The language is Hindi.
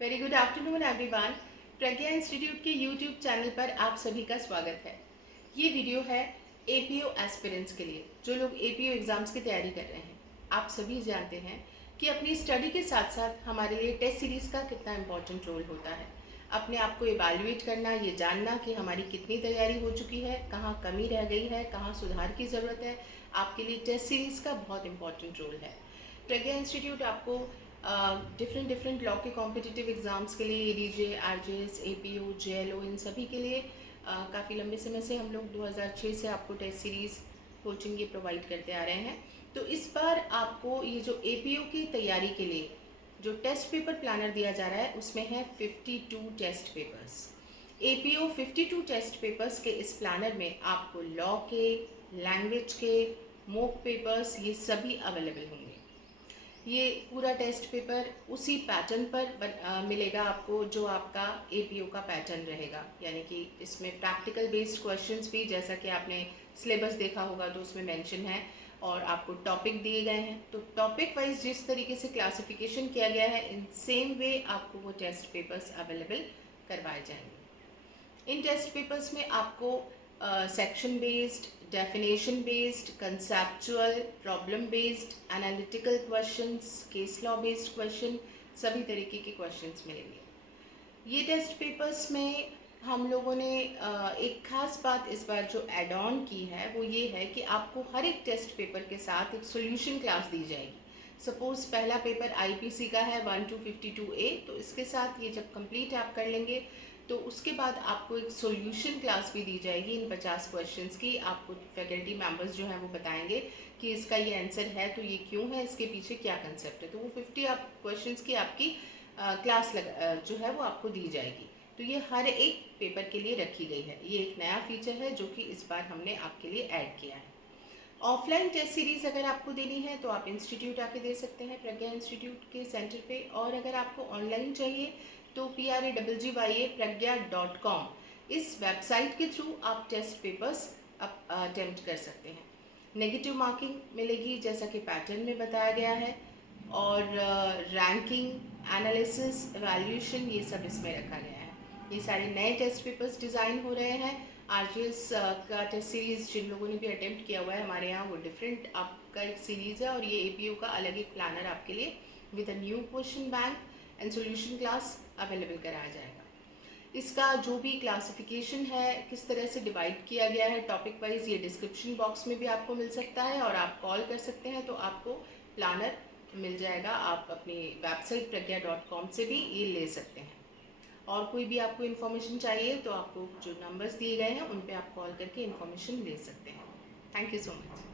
Very good afternoon everyone. Pragya Institute के यूट्यूब चैनल पर आप सभी का स्वागत है। ये वीडियो है एपीओ एस्पिरेंट्स के लिए, जो लोग एपीओ एग्ज़ाम्स की तैयारी कर रहे हैं। आप सभी जानते हैं कि अपनी स्टडी के साथ साथ हमारे लिए टेस्ट सीरीज़ का कितना इम्पोर्टेंट रोल होता है। अपने आप को इवैल्यूएट करना, ये जानना कि हमारी कितनी तैयारी हो चुकी है, कहाँ कमी रह गई है, कहाँ सुधार की ज़रूरत है, आपके लिए टेस्ट सीरीज़ का बहुत इम्पोर्टेंट रोल है। प्रज्ञा इंस्टीट्यूट आपको डिफरेंट लॉ के कॉम्पिटिटिव एग्ज़ाम्स के लिए एडीजे, आरजेएस, एपीओ, जेएलओ, इन सभी के लिए काफ़ी लंबे समय से हम लोग 2006 से आपको टेस्ट सीरीज़ कोचिंग ये प्रोवाइड करते आ रहे हैं। तो इस बार आपको ये जो एपीओ की तैयारी के लिए जो टेस्ट पेपर प्लानर दिया जा रहा है उसमें है 52 test papers. APO 52 test papers के इस प्लानर में आपको लॉ के, लैंग्वेज के, मॉक पेपर्स ये सभी अवेलेबल होंगे। ये पूरा टेस्ट पेपर उसी पैटर्न पर मिलेगा आपको जो आपका एपीओ का पैटर्न रहेगा, यानी कि इसमें प्रैक्टिकल बेस्ड क्वेश्चंस भी, जैसा कि आपने सिलेबस देखा होगा तो उसमें मेंशन है, और आपको टॉपिक दिए गए हैं। तो टॉपिक वाइज जिस तरीके से क्लासिफिकेशन किया गया है, इन सेम वे आपको वो टेस्ट पेपर्स अवेलेबल करवाए जाएंगे। इन टेस्ट पेपर्स में आपको section based, definition based, conceptual, problem based, analytical questions, case law based question, सभी तरीके के क्वेश्चंस मिलेंगे। ये टेस्ट पेपर्स में हम लोगों ने एक खास बात इस बार जो ऐड ऑन की है वो ये है कि आपको हर एक टेस्ट पेपर के साथ एक सॉल्यूशन क्लास दी जाएगी। सपोज पहला पेपर आईपीसी का है 1 to 52A, तो इसके साथ ये जब कंप्लीट आप कर लेंगे तो उसके बाद आपको एक सॉल्यूशन क्लास भी दी जाएगी इन 50 क्वेश्चंस की। आपको फैकल्टी मेंबर्स जो हैं वो बताएंगे कि इसका ये आंसर है तो ये क्यों है, इसके पीछे क्या कंसेप्ट है। तो वो 50 क्वेश्चंस की आपकी क्लास जो है वो आपको दी जाएगी। तो ये हर एक पेपर के लिए रखी गई है। ये एक नया फीचर है जो कि इस बार हमने आपके लिए ऐड किया है। ऑफलाइन टेस्ट सीरीज़ अगर आपको देनी है तो आप इंस्टीट्यूट आके दे सकते हैं, प्रज्ञा इंस्टीट्यूट के सेंटर पे। और अगर आपको ऑनलाइन चाहिए तो pragya.com इस वेबसाइट के थ्रू आप टेस्ट पेपर्स अटेम्प्ट कर सकते हैं। नेगेटिव मार्किंग मिलेगी जैसा कि पैटर्न में बताया गया है, और रैंकिंग, एनालिसिस, एवैल्यूएशन, ये सब इसमें रखा गया है। ये सारे नए टेस्ट पेपर्स डिज़ाइन हो रहे हैं। आरजीएस का टेस्ट सीरीज़ जिन लोगों ने भी अटेम्प्ट किया हुआ है हमारे यहाँ, वो डिफरेंट आपका एक सीरीज़ है, और ये एपीओ का अलग एक प्लानर आपके लिए with a new question bank and solution class available कराया जाएगा। इसका जो भी क्लासिफिकेशन है, किस तरह से डिवाइड किया गया है टॉपिक वाइज, ये डिस्क्रिप्शन बॉक्स में भी आपको मिल सकता है, और आप कॉल कर सकते हैं तो आपको प्लानर मिल जाएगा। आप अपनी वेबसाइट pragya.com से भी ये ले सकते हैं। और कोई भी आपको इन्फॉर्मेशन चाहिए तो आपको जो नंबर्स दिए गए हैं उन पे आप कॉल करके इन्फॉर्मेशन ले सकते हैं। Thank you so much.